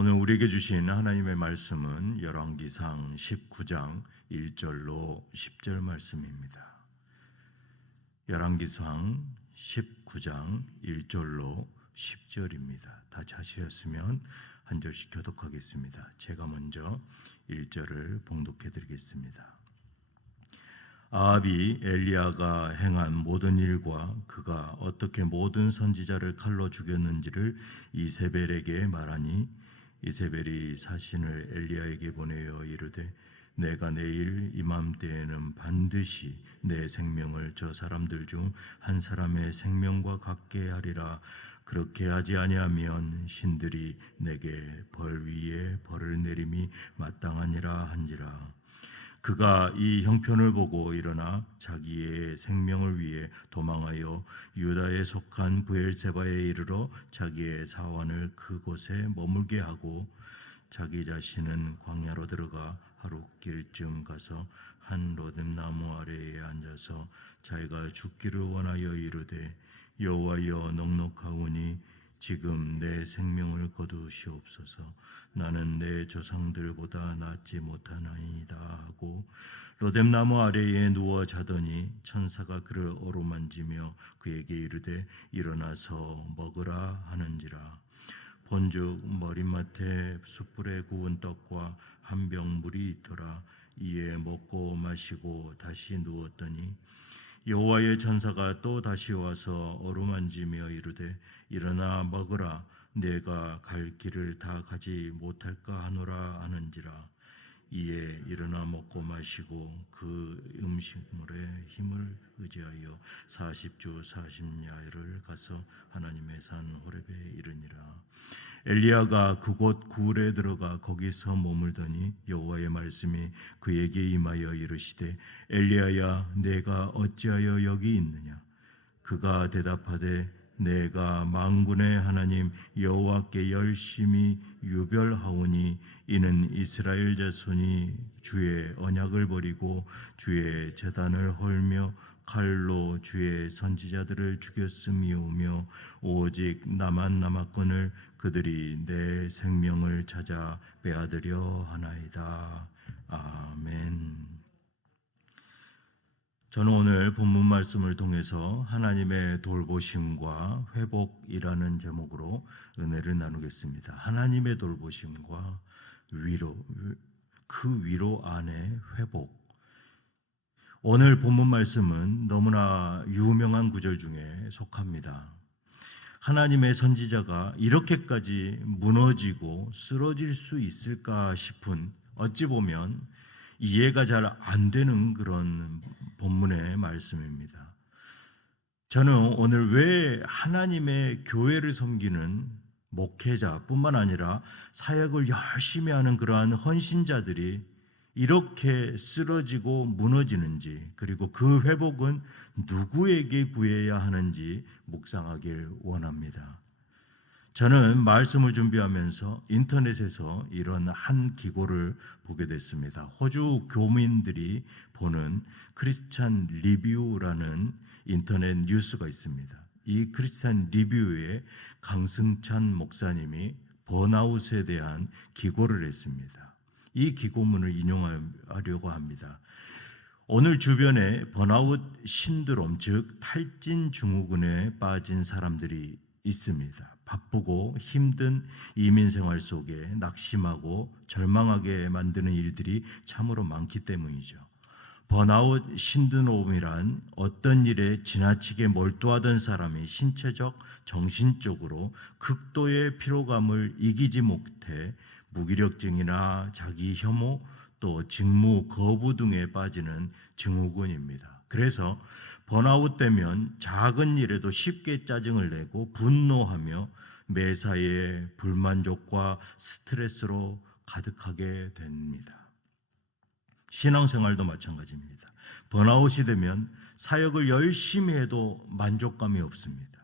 오늘 우리에게 주신 하나님의 말씀은 열왕기상 19장 1절로 10절 말씀입니다. 열왕기상 19장 1절로 10절입니다. 다 자시했으면 한 절씩 교독하겠습니다. 제가 먼저 1절을 봉독해 드리겠습니다. 아합이 엘리야가 행한 모든 일과 그가 어떻게 모든 선지자를 칼로 죽였는지를 이세벨에게 말하니 이세벨이 사신을 엘리야에게 보내어 이르되 내가 내일 이맘때에는 반드시 내 생명을 저 사람들 중 한 사람의 생명과 같게 하리라. 그렇게 하지 아니하면 신들이 내게 벌 위에 벌을 내림이 마땅하니라 한지라. 그가 이 형편을 보고 일어나 자기의 생명을 위해 도망하여 유다에 속한 브엘세바에 이르러 자기의 사환을 그곳에 머물게 하고 자기 자신은 광야로 들어가 하룻길쯤 가서 한 로뎀나무 아래에 앉아서 자기가 죽기를 원하여 이르되 여호와여 넉넉하오니 지금 내 생명을 거두시옵소서. 나는 내 조상들보다 낫지 못하나이다 하고 로뎀나무 아래에 누워 자더니 천사가 그를 어루만지며 그에게 이르되 일어나서 먹으라 하는지라. 본즉 머리맡에 숯불에 구운 떡과 한 병 물이 있더라. 이에 먹고 마시고 다시 누웠더니 여호와의 천사가 또 다시 와서 어루만지며 이르되 일어나 먹으라. 내가 갈 길을 다 가지 못할까 하노라 하는지라. 이에 일어나 먹고 마시고 그 음식물의 힘을 의지하여 40주 40야를 가서 하나님의 산 호렙에 이르니라. 엘리야가 그곳 굴에 들어가 거기서 머물더니 여호와의 말씀이 그에게 임하여 이르시되 엘리야야 내가 어찌하여 여기 있느냐. 그가 대답하되 내가 만군의 하나님 여호와께 열심히 유별하오니 이는 이스라엘 자손이 주의 언약을 버리고 주의 제단을 헐며 칼로 주의 선지자들을 죽였음이오며 오직 나만 남았거늘 그들이 내 생명을 찾아 빼앗으려 하나이다. 아멘. 저는 오늘 본문 말씀을 통해서 하나님의 돌보심과 회복이라는 제목으로 은혜를 나누겠습니다. 하나님의 돌보심과 위로, 그 위로 안에 회복. 오늘 본문 말씀은 너무나 유명한 구절 중에 속합니다. 하나님의 선지자가 이렇게까지 무너지고 쓰러질 수 있을까 싶은, 어찌 보면 이해가 잘 안 되는 그런 본문의 말씀입니다. 저는 오늘 왜 하나님의 교회를 섬기는 목회자뿐만 아니라 사역을 열심히 하는 그러한 헌신자들이 이렇게 쓰러지고 무너지는지, 그리고 그 회복은 누구에게 구해야 하는지 묵상하길 원합니다. 저는 말씀을 준비하면서 인터넷에서 이런 한 기고를 보게 됐습니다. 호주 교민들이 보는 크리스찬 리뷰라는 인터넷 뉴스가 있습니다. 이 크리스찬 리뷰에 강승찬 목사님이 번아웃에 대한 기고를 했습니다. 이 기고문을 인용하려고 합니다. 오늘 주변에 번아웃 신드롬, 즉 탈진 증후군에 빠진 사람들이 있습니다. 바쁘고 힘든 이민 생활 속에 낙심하고 절망하게 만드는 일들이 참으로 많기 때문이죠. 번아웃 신드롬이란 어떤 일에 지나치게 몰두하던 사람이 신체적, 정신적으로 극도의 피로감을 이기지 못해 무기력증이나 자기 혐오, 또 직무 거부 등에 빠지는 증후군입니다. 그래서 번아웃 되면 작은 일에도 쉽게 짜증을 내고 분노하며 매사에 불만족과 스트레스로 가득하게 됩니다. 신앙생활도 마찬가지입니다. 번아웃이 되면 사역을 열심히 해도 만족감이 없습니다.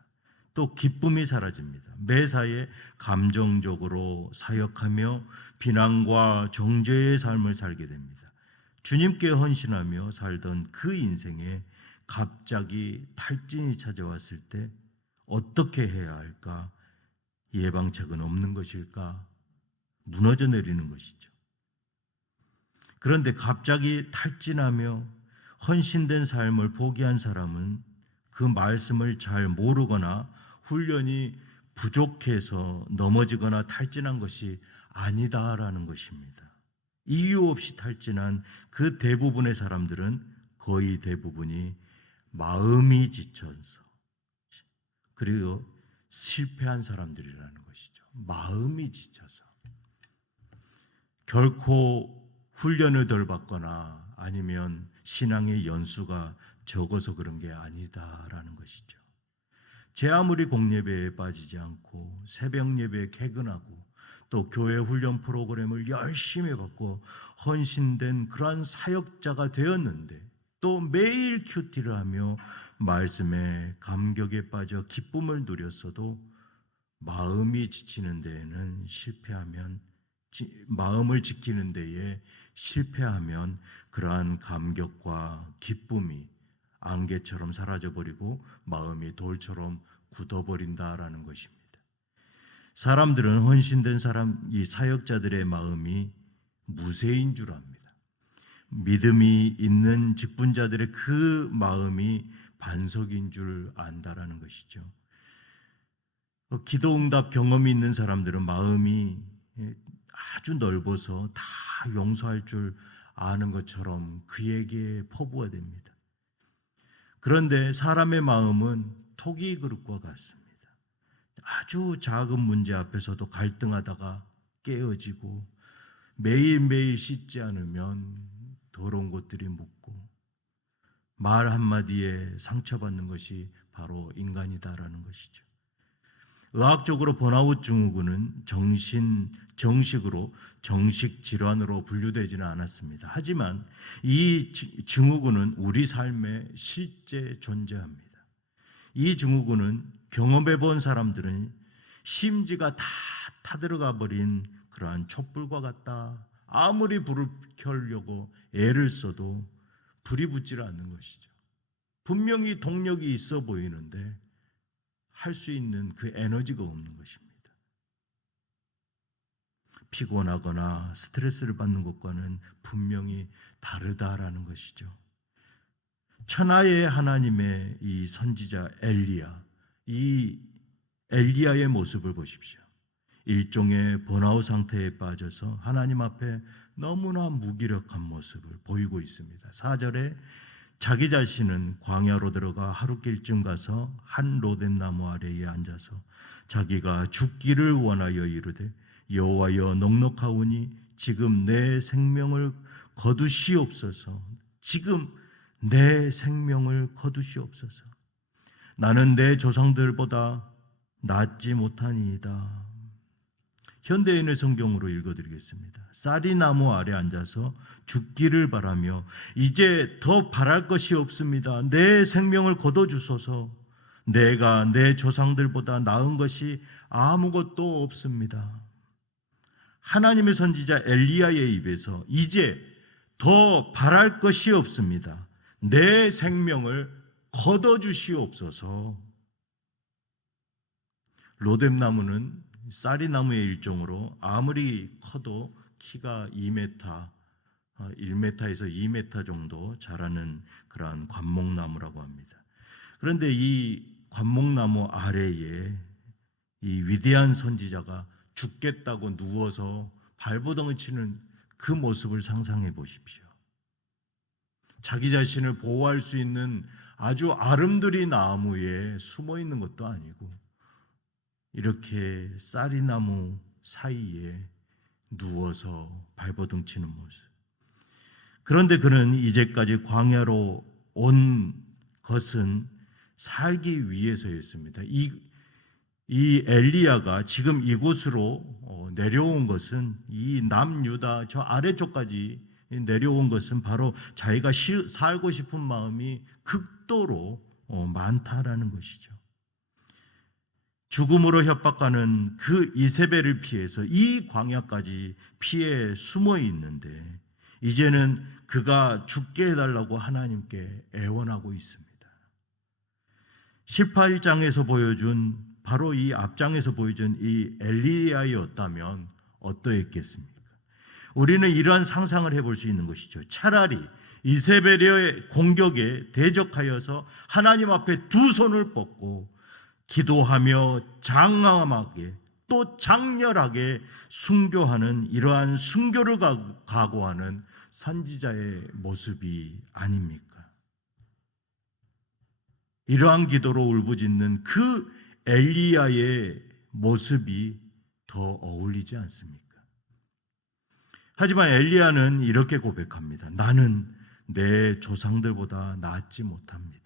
또 기쁨이 사라집니다. 매사에 감정적으로 사역하며 비난과 정죄의 삶을 살게 됩니다. 주님께 헌신하며 살던 그 인생에 갑자기 탈진이 찾아왔을 때 어떻게 해야 할까? 예방책은 없는 것일까? 무너져 내리는 것이죠. 그런데 갑자기 탈진하며 헌신된 삶을 포기한 사람은 그 말씀을 잘 모르거나 훈련이 부족해서 넘어지거나 탈진한 것이 아니다라는 것입니다. 이유 없이 탈진한 그 대부분의 사람들은 거의 대부분이 마음이 지쳐서 그리고 실패한 사람들이라는 것이죠. 마음이 지쳐서 결코 훈련을 덜 받거나 아니면 신앙의 연수가 적어서 그런 게 아니다라는 것이죠. 제 아무리 공예배에 빠지지 않고 새벽 예배에 개근하고 또 교회 훈련 프로그램을 열심히 받고 헌신된 그러한 사역자가 되었는데 또 매일 큐티를 하며 말씀에 감격에 빠져 기쁨을 누렸어도 마음이 지치는 데에는 실패하면 마음을 지키는 데에 실패하면 그러한 감격과 기쁨이 안개처럼 사라져버리고 마음이 돌처럼 굳어버린다라는 것입니다. 사람들은 헌신된 이 사역자들의 마음이 무쇠인 줄 압니다. 믿음이 있는 직분자들의 그 마음이 반석인 줄 안다라는 것이죠. 기도응답 경험이 있는 사람들은 마음이 아주 넓어서 다 용서할 줄 아는 것처럼 그에게 포부가 됩니다. 그런데 사람의 마음은 토기 그릇과 같습니다. 아주 작은 문제 앞에서도 갈등하다가 깨어지고 매일매일 씻지 않으면 더러운 것들이 묻고 말 한마디에 상처받는 것이 바로 인간이다라는 것이죠. 의학적으로 번아웃 증후군은 정식으로 정식 질환으로 분류되지는 않았습니다. 하지만 이 증후군은 우리 삶에 실제 존재합니다. 이 증후군은 경험해 본 사람들은 심지가 다 타들어가 버린 그러한 촛불과 같다. 아무리 불을 켜려고 애를 써도 불이 붙지 않는 것이죠. 분명히 동력이 있어 보이는데 할 수 있는 그 에너지가 없는 것입니다. 피곤하거나 스트레스를 받는 것과는 분명히 다르다라는 것이죠. 천하의 하나님의 이 선지자 엘리야, 이 엘리야의 모습을 보십시오. 일종의 번아웃 상태에 빠져서 하나님 앞에 너무나 무기력한 모습을 보이고 있습니다. 4절에 자기 자신은 광야로 들어가 하룻길쯤 가서 한 로뎀나무 아래에 앉아서 자기가 죽기를 원하여 이르되 여호와여 넉넉하오니 지금 내 생명을 거두시옵소서. 지금 내 생명을 거두시옵소서. 나는 내 조상들보다 낫지 못하니이다. 현대인의 성경으로 읽어드리겠습니다. 쌀이 나무 아래 앉아서 죽기를 바라며 이제 더 바랄 것이 없습니다. 내 생명을 거둬주소서. 내가 내 조상들보다 나은 것이 아무것도 없습니다. 하나님의 선지자 엘리야의 입에서 이제 더 바랄 것이 없습니다. 내 생명을 거둬주시옵소서. 로뎀나무는 쌀이나무의 일종으로 아무리 커도 키가 2m, 1m에서 2m 정도 자라는 그러한 관목나무라고 합니다. 그런데 이 관목나무 아래에 이 위대한 선지자가 죽겠다고 누워서 발버둥을 치는 그 모습을 상상해 보십시오. 자기 자신을 보호할 수 있는 아주 아름드리 나무에 숨어 있는 것도 아니고 이렇게 쌀이나무 사이에 누워서 발버둥 치는 모습. 그런데 그는 이제까지 광야로 온 것은 살기 위해서였습니다. 이 엘리야가 지금 이곳으로 내려온 것은 이 남유다 저 아래쪽까지 내려온 것은 바로 자기가 살고 싶은 마음이 극도로 많다라는 것이죠. 죽음으로 협박하는 그 이세벨을 피해서 이 광야까지 피해 숨어 있는데 이제는 그가 죽게 해달라고 하나님께 애원하고 있습니다. 18장에서 보여준 바로 이 앞장에서 보여준 이 엘리야였다면 어떠했겠습니까? 우리는 이러한 상상을 해볼 수 있는 것이죠. 차라리 이세벨의 공격에 대적하여서 하나님 앞에 두 손을 뻗고 기도하며 장엄하게 또 장렬하게 순교하는 이러한 순교를 각오하는 선지자의 모습이 아닙니까? 이러한 기도로 울부짖는 그 엘리야의 모습이 더 어울리지 않습니까? 하지만 엘리야는 이렇게 고백합니다. 나는 내 조상들보다 낫지 못합니다.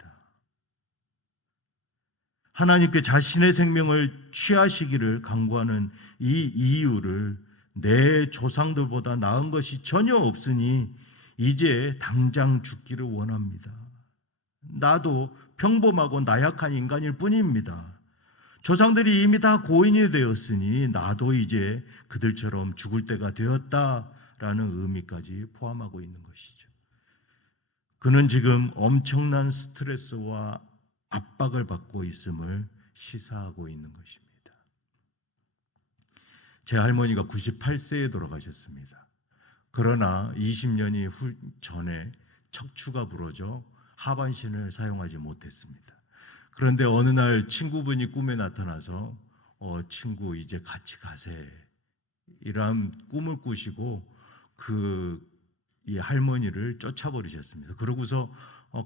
하나님께 자신의 생명을 취하시기를 간구하는 이 이유를 내 조상들보다 나은 것이 전혀 없으니 이제 당장 죽기를 원합니다. 나도 평범하고 나약한 인간일 뿐입니다. 조상들이 이미 다 고인이 되었으니 나도 이제 그들처럼 죽을 때가 되었다라는 의미까지 포함하고 있는 것이죠. 그는 지금 엄청난 스트레스와 압박을 받고 있음을 시사하고 있는 것입니다. 제 할머니가 98세에 돌아가셨습니다. 그러나 20년이 전에 척추가 부러져 하반신을 사용하지 못했습니다. 그런데 어느 날 친구분이 꿈에 나타나서 친구 이제 같이 가세 이러한 꿈을 꾸시고 이 할머니를 쫓아버리셨습니다. 그러고서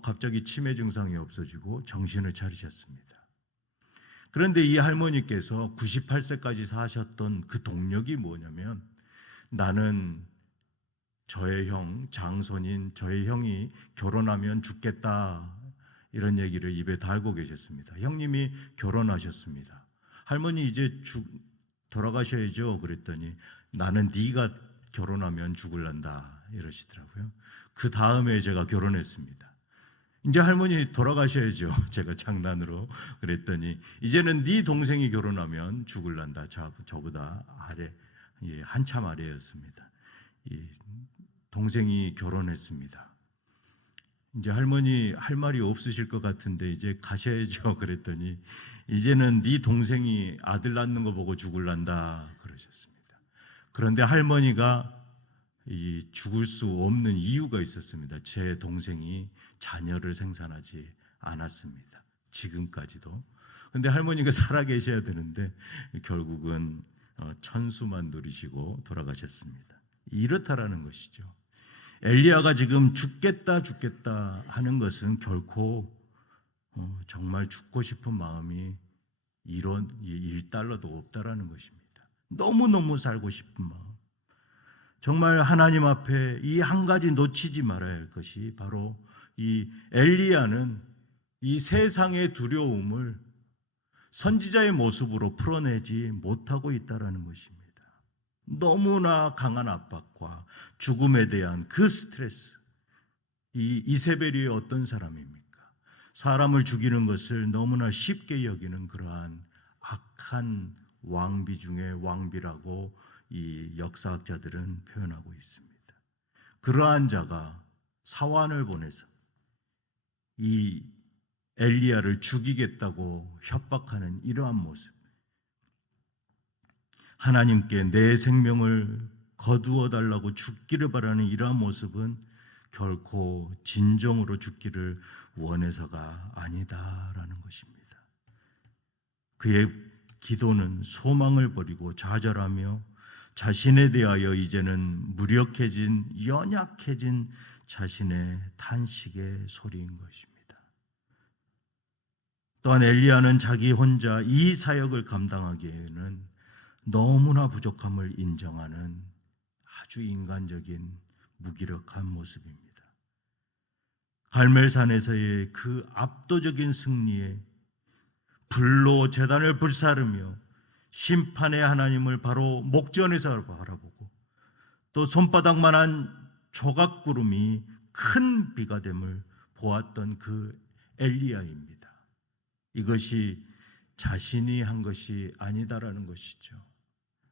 갑자기 치매 증상이 없어지고 정신을 차리셨습니다. 그런데 이 할머니께서 98세까지 사셨던 그 동력이 뭐냐면 나는 저의 형, 장손인 저의 형이 결혼하면 죽겠다 이런 얘기를 입에 달고 계셨습니다. 형님이 결혼하셨습니다. 할머니 이제 돌아가셔야죠. 그랬더니 나는 네가 결혼하면 죽을란다 이러시더라고요. 그 다음에 제가 결혼했습니다. 이제 할머니 돌아가셔야죠. 제가 장난으로 그랬더니 이제는 네 동생이 결혼하면 죽을란다. 저보다 아래, 한참 아래였습니다. 동생이 결혼했습니다. 이제 할머니 할 말이 없으실 것 같은데 이제 가셔야죠. 그랬더니 이제는 네 동생이 아들 낳는 거 보고 죽을란다 그러셨습니다. 그런데 할머니가 죽을 수 없는 이유가 있었습니다. 제 동생이 자녀를 생산하지 않았습니다. 지금까지도. 그런데 할머니가 살아계셔야 되는데 결국은 천수만 누리시고 돌아가셨습니다. 이렇다라는 것이죠. 엘리야가 지금 죽겠다 하는 것은 결코 정말 죽고 싶은 마음이 이런 1달러도 없다라는 것입니다. 너무너무 살고 싶은 마음. 정말 하나님 앞에 이 한 가지 놓치지 말아야 할 것이 바로 이 엘리야는 이 세상의 두려움을 선지자의 모습으로 풀어내지 못하고 있다라는 것입니다. 너무나 강한 압박과 죽음에 대한 그 스트레스. 이 이세벨이 어떤 사람입니까? 사람을 죽이는 것을 너무나 쉽게 여기는 그러한 악한 왕비 중에 왕비라고 이 역사학자들은 표현하고 있습니다. 그러한 자가 사환을 보내서 이 엘리야를 죽이겠다고 협박하는 이러한 모습. 하나님께 내 생명을 거두어 달라고 죽기를 바라는 이러한 모습은 결코 진정으로 죽기를 원해서가 아니다라는 것입니다. 그의 기도는 소망을 버리고 좌절하며 자신에 대하여 이제는 무력해진, 연약해진 자신의 탄식의 소리인 것입니다. 또한 엘리야는 자기 혼자 이 사역을 감당하기에는 너무나 부족함을 인정하는 아주 인간적인 무기력한 모습입니다. 갈멜산에서의 그 압도적인 승리에 불로 제단을 불사르며 심판의 하나님을 바로 목전에서 바라보고 또 손바닥만한 조각구름이 큰 비가 됨을 보았던 그 엘리야입니다. 이것이 자신이 한 것이 아니다라는 것이죠.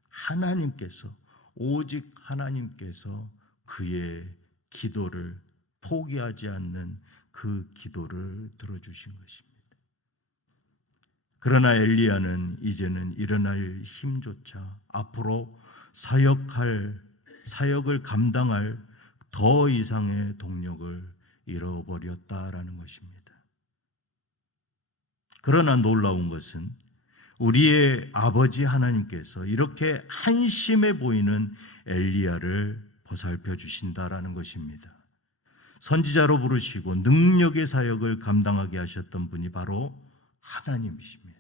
하나님께서, 오직 하나님께서 그의 기도를 포기하지 않는 그 기도를 들어주신 것입니다. 그러나 엘리야는 이제는 일어날 힘조차, 앞으로 사역을 감당할 더 이상의 동력을 잃어버렸다라는 것입니다. 그러나 놀라운 것은 우리의 아버지 하나님께서 이렇게 한심해 보이는 엘리야를 보살펴 주신다라는 것입니다. 선지자로 부르시고 능력의 사역을 감당하게 하셨던 분이 바로 하나님이십니다.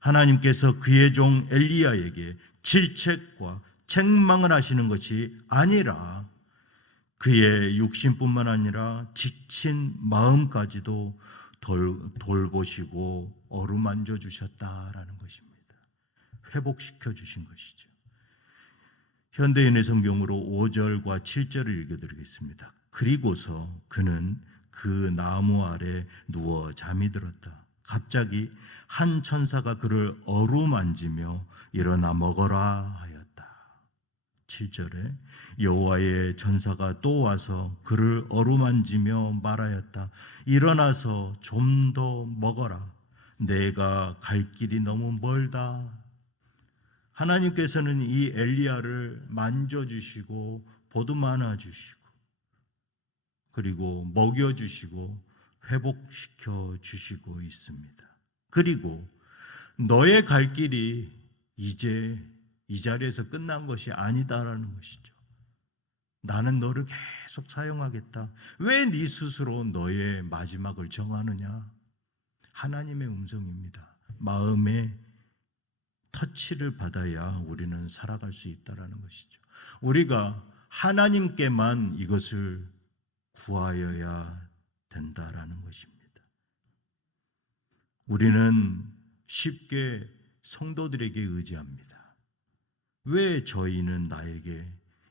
하나님께서 그의 종 엘리야에게 질책과 책망을 하시는 것이 아니라 그의 육신뿐만 아니라 지친 마음까지도 돌보시고 어루만져 주셨다라는 것입니다. 회복시켜 주신 것이죠. 현대인의 성경으로 5절과 7절을 읽어드리겠습니다. 그리고서 그는 그 나무 아래 누워 잠이 들었다. 갑자기 한 천사가 그를 어루만지며 일어나 먹어라 하였다. 7절에 여호와의 천사가 또 와서 그를 어루만지며 말하였다. 일어나서 좀 더 먹어라. 내가 갈 길이 너무 멀다. 하나님께서는 이 엘리야를 만져주시고 보듬안아 주시고 그리고 먹여주시고 회복시켜 주시고 있습니다. 그리고 너의 갈 길이 이제 이 자리에서 끝난 것이 아니다라는 것이죠. 나는 너를 계속 사용하겠다. 왜 네 스스로 너의 마지막을 정하느냐? 하나님의 음성입니다. 마음의 터치를 받아야 우리는 살아갈 수 있다라는 것이죠. 우리가 하나님께만 이것을 구하여야 된다라는 것입니다. 우리는 쉽게 성도들에게 의지합니다. 왜 저희는 나에게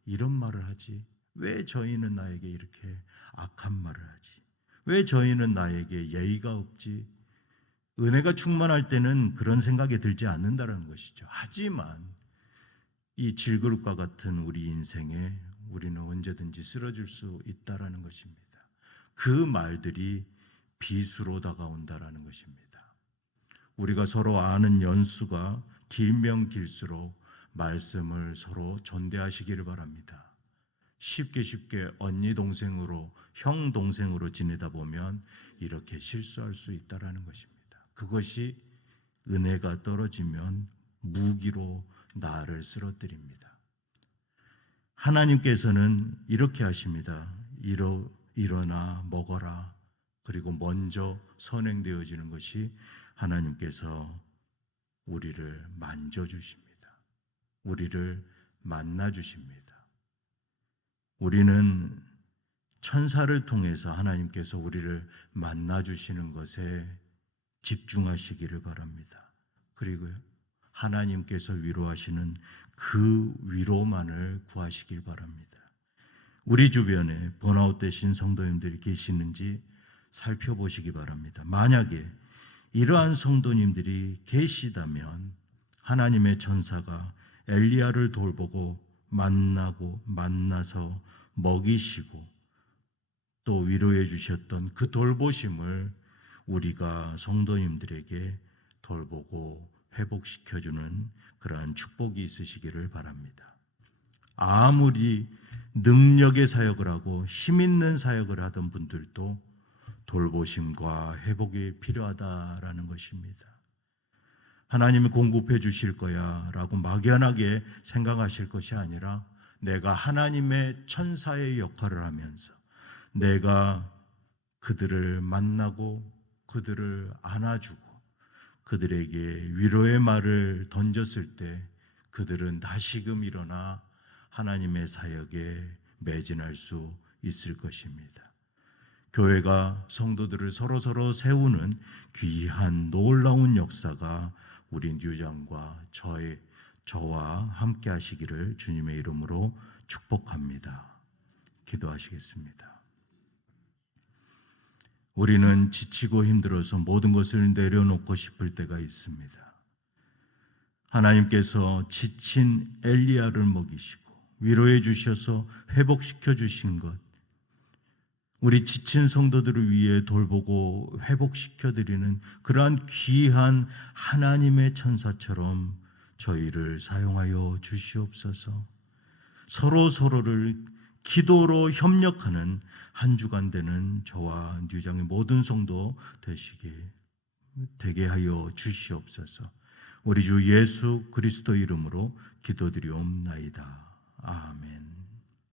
이런 말을 하지? 왜 저희는 나에게 이렇게 악한 말을 하지? 왜 저희는 나에게 예의가 없지? 은혜가 충만할 때는 그런 생각이 들지 않는다는 것이죠. 하지만 이 질그릇과 같은 우리 인생에 우리는 언제든지 쓰러질 수 있다라는 것입니다. 그 말들이 비수로 다가온다라는 것입니다. 우리가 서로 아는 연수가 길면 길수록 말씀을 서로 전대하시기를 바랍니다. 쉽게 언니 동생으로 형 동생으로 지내다 보면 이렇게 실수할 수 있다라는 것입니다. 그것이 은혜가 떨어지면 무기로 나를 쓰러뜨립니다. 하나님께서는 이렇게 하십니다. 일어나 먹어라. 그리고 먼저 선행되어지는 것이 하나님께서 우리를 만져주십니다. 우리를 만나주십니다. 우리는 천사를 통해서 하나님께서 우리를 만나주시는 것에 집중하시기를 바랍니다. 그리고 하나님께서 위로하시는 그 위로만을 구하시길 바랍니다. 우리 주변에 번아웃 되신 성도님들이 계시는지 살펴보시기 바랍니다. 만약에 이러한 성도님들이 계시다면 하나님의 천사가 엘리야를 돌보고 만나서 먹이시고 또 위로해 주셨던 그 돌보심을 우리가 성도님들에게 돌보고 회복시켜주는 그러한 축복이 있으시기를 바랍니다. 아무리 능력의 사역을 하고 힘 있는 사역을 하던 분들도 돌보심과 회복이 필요하다라는 것입니다. 하나님이 공급해 주실 거야 라고 막연하게 생각하실 것이 아니라 내가 하나님의 천사의 역할을 하면서 내가 그들을 만나고 그들을 안아주고 그들에게 위로의 말을 던졌을 때 그들은 다시금 일어나 하나님의 사역에 매진할 수 있을 것입니다. 교회가 성도들을 서로 세우는 귀한 놀라운 역사가 우리 뉴장과 저와 함께 하시기를 주님의 이름으로 축복합니다. 기도하시겠습니다. 우리는 지치고 힘들어서 모든 것을 내려놓고 싶을 때가 있습니다. 하나님께서 지친 엘리야를 먹이시고 위로해 주셔서 회복시켜 주신 것, 우리 지친 성도들을 위해 돌보고 회복시켜 드리는 그러한 귀한 하나님의 천사처럼 저희를 사용하여 주시옵소서. 서로를 기도로 협력하는 한 주간 되는 저와 뉴장의 모든 성도 되게 하여 주시옵소서. 우리 주 예수 그리스도 이름으로 기도드리옵나이다. 아멘.